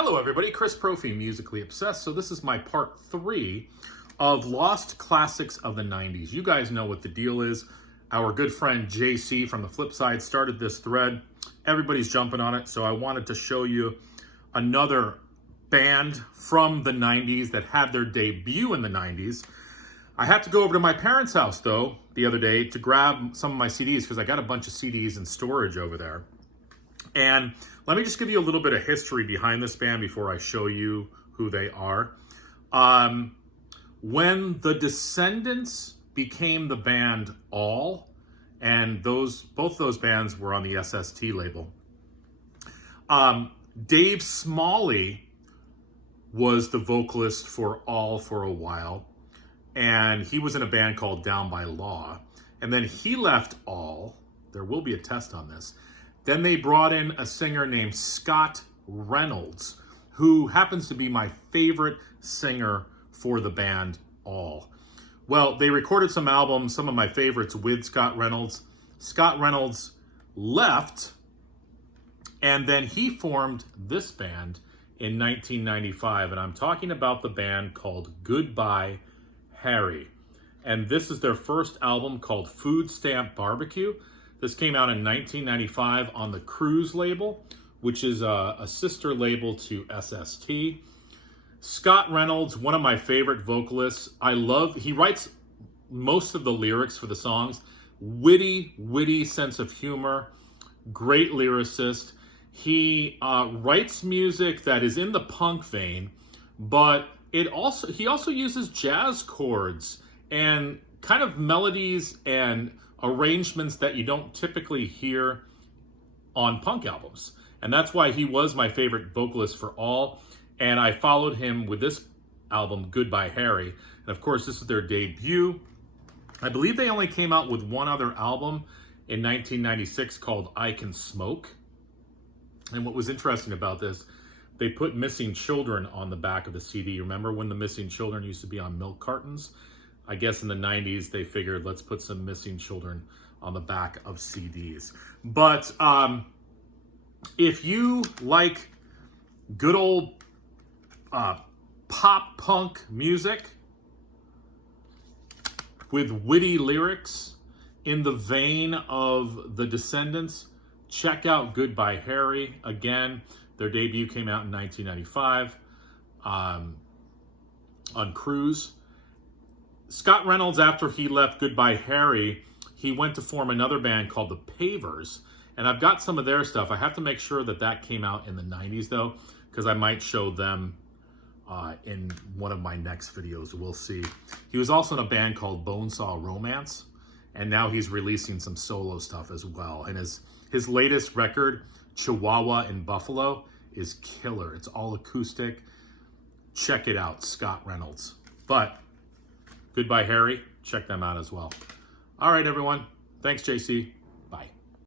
Hello everybody, Chris Profi, Musically Obsessed. So this is my part 3 of Lost Classics of the 90s. You guys know what the deal is. Our good friend JC from the Flip Side started this thread. Everybody's jumping on it, so I wanted to show you another band from the 90s that had their debut in the 90s. I had to go over to my parents' house, though, the other day to grab some of my CDs because I got a bunch of CDs in storage over there. And let me just give you a little bit of history behind this band before I show you who they are. When the Descendants became the band All, and both those bands were on the SST label, Dave Smalley was the vocalist for All for a while, and he was in a band called Down by Law. And then he left All. There will be a test on this. Then they brought in a singer named Scott Reynolds, who happens to be my favorite singer for the band All. Well, they recorded some albums, some of my favorites, with Scott Reynolds. Scott Reynolds left, and then he formed this band in 1995, and I'm talking about the band called Goodbye Harry. And this is their first album called Food Stamp Barbecue. This came out in 1995 on the Cruise label, which is a sister label to SST. Scott Reynolds, one of my favorite vocalists. He writes most of the lyrics for the songs. Witty sense of humor, great lyricist. He writes music that is in the punk vein, but he also uses jazz chords and kind of melodies and arrangements that you don't typically hear on punk albums. And that's why he was my favorite vocalist for All. And I followed him with this album, Goodbye Harry. And of course, this is their debut. I believe they only came out with one other album in 1996 called I Can Smoke. And what was interesting about this, they put Missing Children on the back of the CD. Remember when the Missing Children used to be on milk cartons? I guess in the 90s, they figured, let's put some Missing Children on the back of CDs. But if you like good old pop punk music with witty lyrics in the vein of the Descendants, check out Goodbye Harry. Again, their debut came out in 1995 on Cruise. Scott Reynolds, after he left Goodbye Harry, he went to form another band called the Pavers. And I've got some of their stuff. I have to make sure that came out in the 90s, though, because I might show them in one of my next videos. We'll see. He was also in a band called Bonesaw Romance, and now he's releasing some solo stuff as well. And his latest record, Chihuahua in Buffalo, is killer. It's all acoustic. Check it out, Scott Reynolds. But Goodbye Harry, check them out as well. All right, everyone. Thanks, JC. Bye.